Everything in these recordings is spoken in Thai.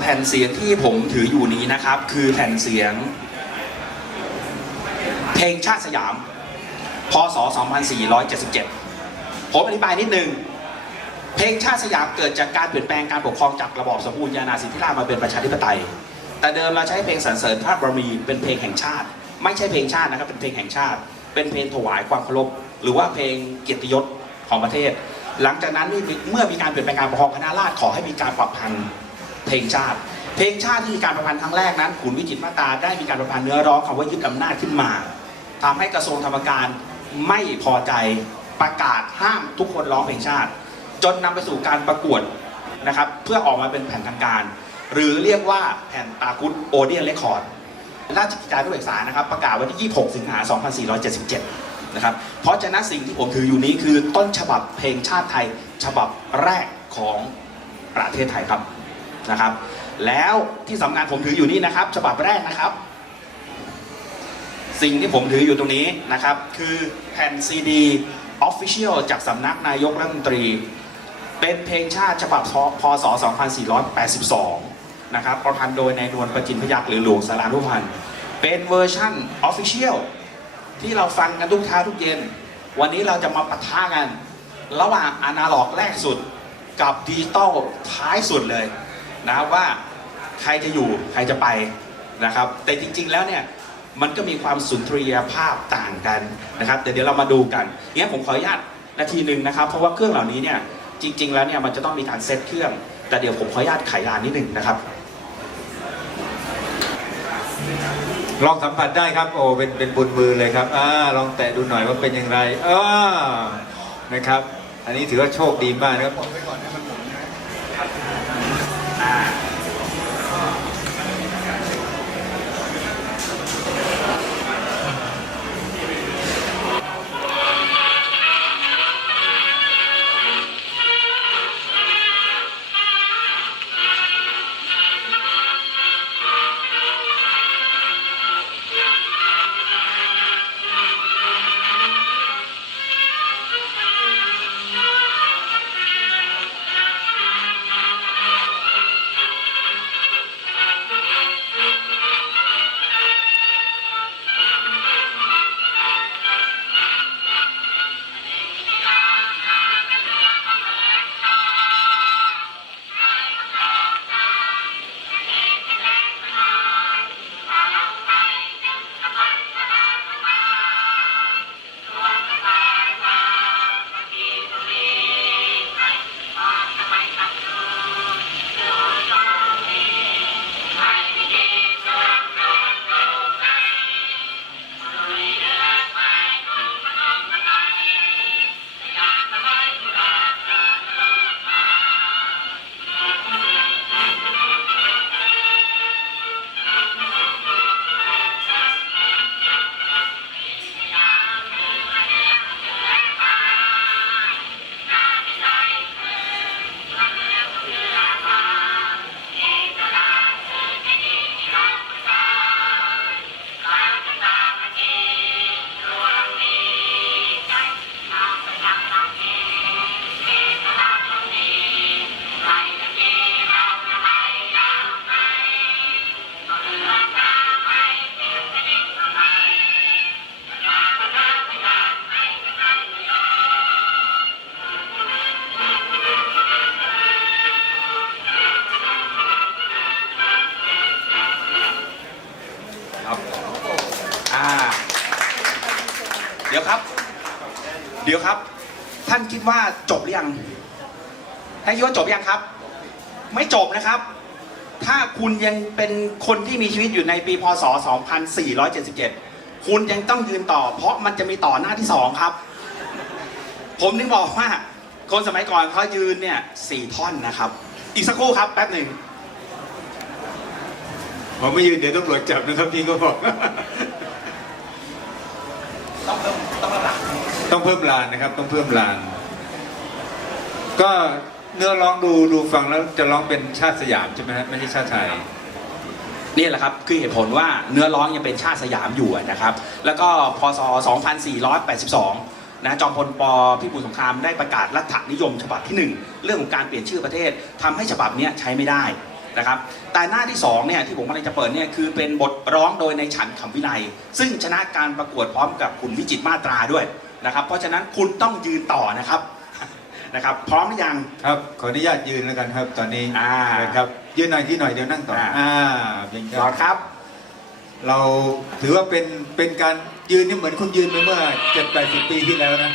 แผ่นเสียงที่ผมถืออยู่นี้นะครับ คือแผ่นเสียง เพลงชาติสยาม พศ 2477 ผมอธิบายนิดนึง เพลงชาติสยามเกิดจากการเปลี่ยนแปลงการปกครองจากระบอบสมบูรณาญาสิทธิราชมาเป็นประชาธิปไตย แต่เดิมเราใช้เพลงสรรเสริญพระบรมีเป็นเพลงแห่งชาติ ไม่ใช่เพลงชาตินะครับ เป็นเพลงแห่งชาติ เป็นเพลงถวายความเคารพหรือว่าเพลงเกียรติยศของประเทศ หลังจากนั้นเมื่อมีการเปลี่ยนแปลงการปกครองคณะราษฎรขอให้มีการปรับพันธุ์ เพลงชาติ เพลงชาติที่มีการประพันธ์ครั้งแรกนั้นขุนวิจิตรมาตาได้มีการประพันธ์เนื้อร้องคำว่ายึดอำนาจขึ้นมาทำให้กระทรวงธรรมการไม่พอใจประกาศห้ามทุกคนร้องเพลงชาติ จนนำไปสู่การประกวดนะครับเพื่อออกมาเป็นแผ่นทางการ หรือเรียกว่าแผ่นตาคุดโอเดียนเรคคอร์ดราชกิจจานุเบกษานะครับประกาศวันที่ 26 สิงหา 2477 นะครับ เพราะฉะนั้นสิ่งที่ผมถืออยู่นี้คือต้นฉบับเพลงชาติไทยฉบับแรกของประเทศไทยครับ นะครับ แล้วที่สำคัญผมถืออยู่นี่นะครับ ฉบับแรกนะครับ สิ่งที่ผมถืออยู่ตรงนี้นะครับ คือแผ่นซีดีออฟฟิเชียลจากสำนักนายกรัฐมนตรี เป็นเพลงชาติฉบับพศ 2482 นะครับประพันธ์โดยนายนวลประจินพยักษ์หรือหลวงสารานุพันธ์เป็นเวอร์ชั่นออฟฟิเชียลที่เราฟังกันทุกเช้าทุกเย็น วันนี้เราจะมาปะทะกัน ระหว่างอนาล็อกแรกสุดกับดิจิตอลท้ายสุดเลย นะครับว่าใครจะอยู่ใครจะไปนะครับ แต่จริง ๆ แล้วเนี่ยมันก็มีความสุนทรียภาพต่างกันนะครับเดี๋ยวเรามาดูกันงั้นผมขออนุญาตนาทีหนึ่งนะครับ เพราะว่าเครื่องเหล่านี้เนี่ยจริง ๆ แล้วเนี่ยมันจะต้องมีการเซตเครื่อง แต่เดี๋ยวผมขออนุญาตไขลานนิดหนึ่งนะครับลองสัมผัสได้ครับโอ้เป็นเป็นบุญมือเลยครับอ่าลองแตะดูหน่อยว่าเป็นอย่างไรอ่านะครับ อันนี้ถือว่าโชคดีมากนะครับ ดี๋ยวครับ เดี๋ยวครับ ท่านคิดว่าจบหรือยังท่านคิดว่าจบยังครับ ไม่จบนะครับ ถ้าคุณยังเป็นคนที่มีชีวิตอยู่ในปีพศ 2477 คุณยังต้องยืนต่อ เพราะมันจะมีต่อหน้าที่สองครับ ผมถึงบอกว่า คนสมัยก่อนเขายืนเนี่ยสี่ท่อนนะครับ อีกสักครู่ครับแป๊บหนึ่งผมไม่ยืนเดี๋ยวตำรวจจับนะครับพี่ก็บอก ต้องเริ่มต้องระดับ ต้องเพิ่มลานนะครับ ต้องเพิ่มลาน ก็เนื้อร้องดูดูฟังแล้วจะร้องเป็นชาติสยามใช่ไหมฮะไม่ใช่ชาติไทย นี่แหละครับคือเหตุผลว่าเนื้อร้องยังเป็นชาติสยามอยู่นะครับ แล้วก็พศ 2482 นะจอมพลปพิบูลสงครามได้ประกาศรัฐนิยมฉบับที่ 1 เรื่องของการเปลี่ยนชื่อประเทศทำให้ฉบับนี้ใช้ไม่ได้นะครับแต่หน้าที่สองเนี่ยที่ผมกำลังจะเปิดเนี่ยคือเป็นบทร้องโดยในฉันคำวิไลซึ่งชนะการประกวดพร้อมกับคุณวิจิตรมาตราด้วย นะครับ เพราะฉะนั้นคุณต้องยืนต่อนะครับนะครับ พร้อมหรือยัง ครับ ขออนุญาตยืนแล้วกันครับตอนนี้อ่านะครับ ยืนหน่อยที่หน่อยเดี๋ยวนั่งต่ออ่าอ่าเป็นครอรับครับ เราถือว่าเป็นเป็นการยืนนี่เหมือนคุณยืนไปเมื่อเจ็ดแปดสิบปีที่แล้วนะ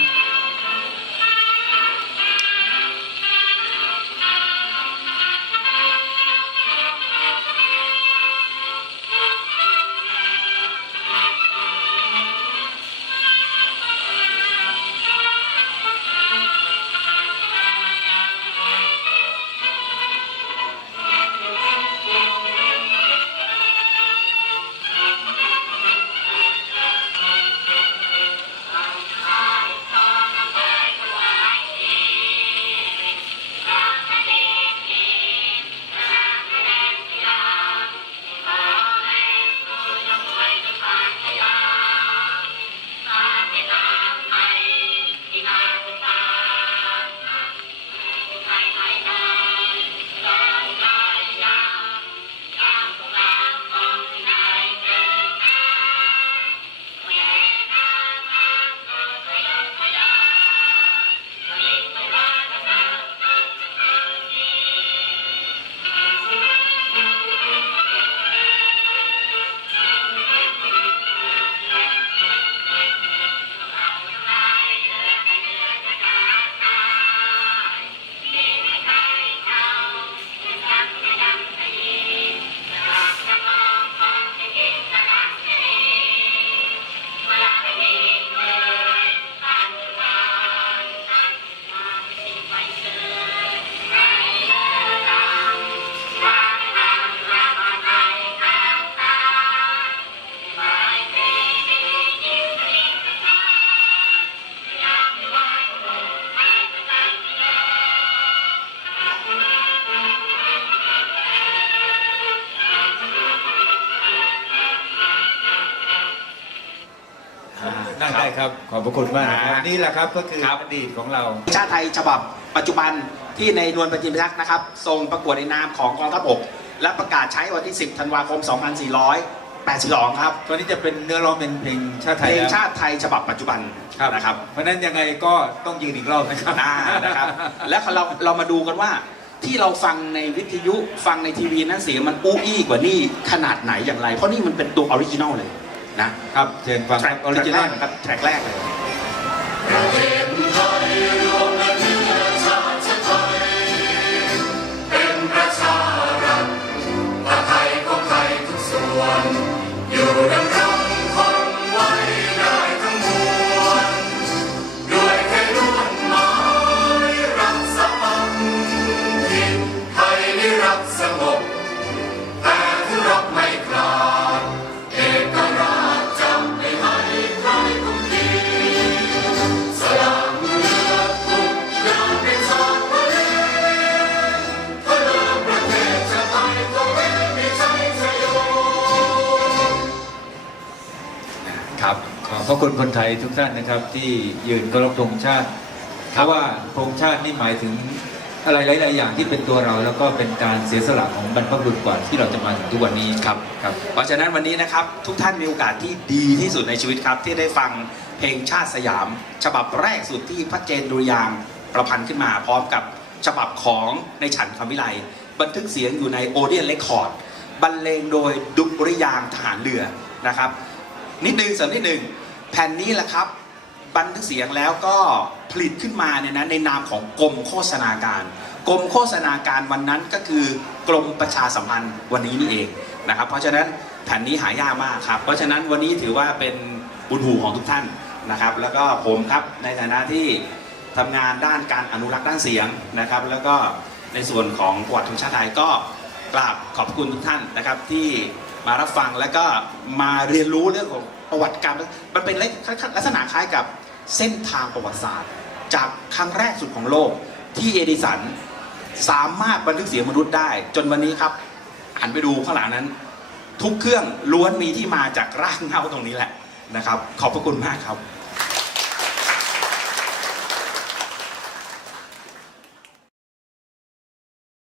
ครับขอบพระคุณมากนะครับอ่านี่นี่แหละครับก็คือครับอดีตของเรา ชาติไทยฉบับปัจจุบันที่ในนวลประจิมพิทักษ์นะครับทรงประกวดในนามของกองทัพบกและประกาศใช้วันที่ 10 ธันวาคม 2482 ครับตัวนี้จะเป็นเนื้อร้องเป็นเพลงชาติไทเพยลงแล้วชาติไทยฉบับปัจจุบันครับนะครับ เพราะฉะนั้นยังไงก็ต้องยืนอีกรอบนะครับอ่านะครับ แล้วเราเรามาดูกันว่าที่เราฟังในวิทยุฟังในทีวีนั้นเสียงมันอู้อี้กว่านี่ขนาดไหนอย่างไร เพราะนี่มันเป็นตัวออริจินอลเลย นะครับเชิญฟังแทร็กออริจินอลแทร็กแรกนะครับแทร็กแรกเลย ระคุณคนไทยทุกท่านนะครับ ที่ยืนเคารพธงชาติ เพราะว่าธงชาตินี่หมายถึงอะไรหลาย ๆ อย่างที่เป็นตัวเราแล้วก็เป็นการเสียสละของบรรพบุรุษก่อนที่เราจะมาถึงทุกวันนี้ครับครับ เพราะฉะนั้นวันนี้นะครับทุกท่านมีโอกาสที่ดีที่สุดในชีวิตครับ ที่ได้ฟังเพลงชาติสยาม ฉบับแรกสุดที่พระเจนดุริยางประพันธ์ขึ้นมาพร้อมกับฉบับของในฉันคำวิไลบันทึกเสียงอยู่ในโอเดียนเรคคอร์ดบรรเลงโดยดุริยางทหารเรือนะครับ นิดนึงเสริมนิดนึง แผ่นนี้แหละครับ บันทึกเสียงแล้วก็ผลิตขึ้นมาเนี่ยนะในนามของกรมโฆษณาการกรมโฆษณาการวันนั้นก็คือกรมประชาสัมพันธ์วันนี้นี่เองนะครับ เพราะฉะนั้นแผ่นนี้หายากมากครับ เพราะฉะนั้นวันนี้ถือว่าเป็นบุญหูของทุกท่านนะครับ แล้วก็ผมครับในฐานะที่ทำงานด้านการอนุรักษ์ด้านเสียงนะครับ แล้วก็ในส่วนของประวัติธงชาติไทยก็กราบขอบคุณทุกท่านนะครับที่มารับฟังแล้วก็มาเรียนรู้เรื่องของ ประวัติการมันเป็นลักษณะคล้ายกับเส้นทางประวัติศาสตร์ จากครั้งแรกสุดของโลกที่เอดิสันสามารถบันทึกเสียงมนุษย์ได้ จนวันนี้ครับหันไปดูข้างหลังนั้น ทุกเครื่องล้วนมีที่มาจากรากเหง้าตรงนี้แหละนะครับ ขอบพระคุณมากครับ